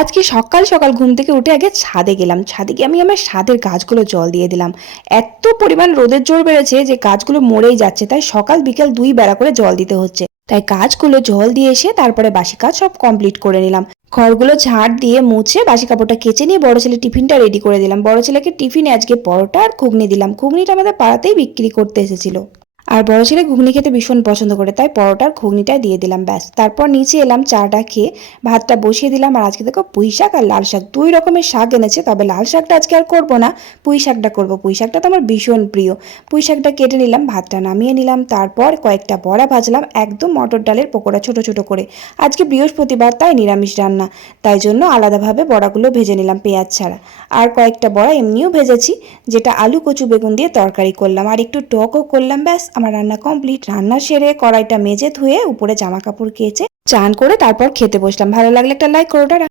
আজকে সকাল সকাল ঘুম থেকে উঠে আগে ছাদে গেলাম। ছাদে গিয়ে আমি আমার ছাদের গাছগুলো জল দিয়ে দিলাম। এত পরিমাণ রোদের জোর বেড়েছে যে গাছগুলো মরেই যাচ্ছে, তাই সকাল বিকাল দুই বেলা করে জল দিতে হচ্ছে। তাই গাছগুলো জল দিয়ে এসে তারপরে বাসি কাজ সব কমপ্লিট করে নিলাম। ঘরগুলো ঝাড় দিয়ে মুছে বাসি কাপড়টা কেচে নিয়ে বড় ছেলে টিফিনটা রেডি করে দিলাম। বড় ছেলেকে টিফিনে আজকে পরোটা আর ঘুগনি দিলাম। ঘুগনিটা আমাদের পাড়াতেই বিক্রি করতে এসেছিল। আর বড় ছেলে ঘুগনি খেতে ভীষণ পছন্দ করে, তাই পরোটার ঘুগনিটা দিয়ে দিলাম, ব্যাস। তারপর নিচে এলাম চাটা খেয়ে ভাতটা বসিয়ে দিলাম, আর আজকে দেখো পুঁই শাক আর লাল শাক, দুই রকমের শাক এনেছে, তবে লাল শাকটা আজকে আর করব না, পুঁই শাকটা করব। পুঁই শাকটা তো আমার ভীষণ প্রিয়। পুঁই শাকটা কেটে নিলাম, ভাতটা নামিয়ে নিলাম, তারপর কয়েকটা বড়া ভাজলাম, একদম মটর ডালের পকোড়া ছোট ছোট করে। আজকে বৃহস্পতিবার, তাই নিরামিষ রান্না, তাই জন্য আলাদাভাবে বড়াগুলো ভেজে নিলাম পেঁয়াজ ছাড়া। আর কয়েকটা বড়া এমনিও ভেজেছি, যেটা আলু কচু বেগুন দিয়ে তরকারি করলাম, আর একটু টকও করলাম, ব্যাস। আমার রান্না কমপ্লিট রান্না সেরে কড়াইটা মেজে ধুয়ে উপরে জামা কাপড় কেচে চান করে তারপর খেতে বসলাম ভালো লাগলে একটা লাইক করো।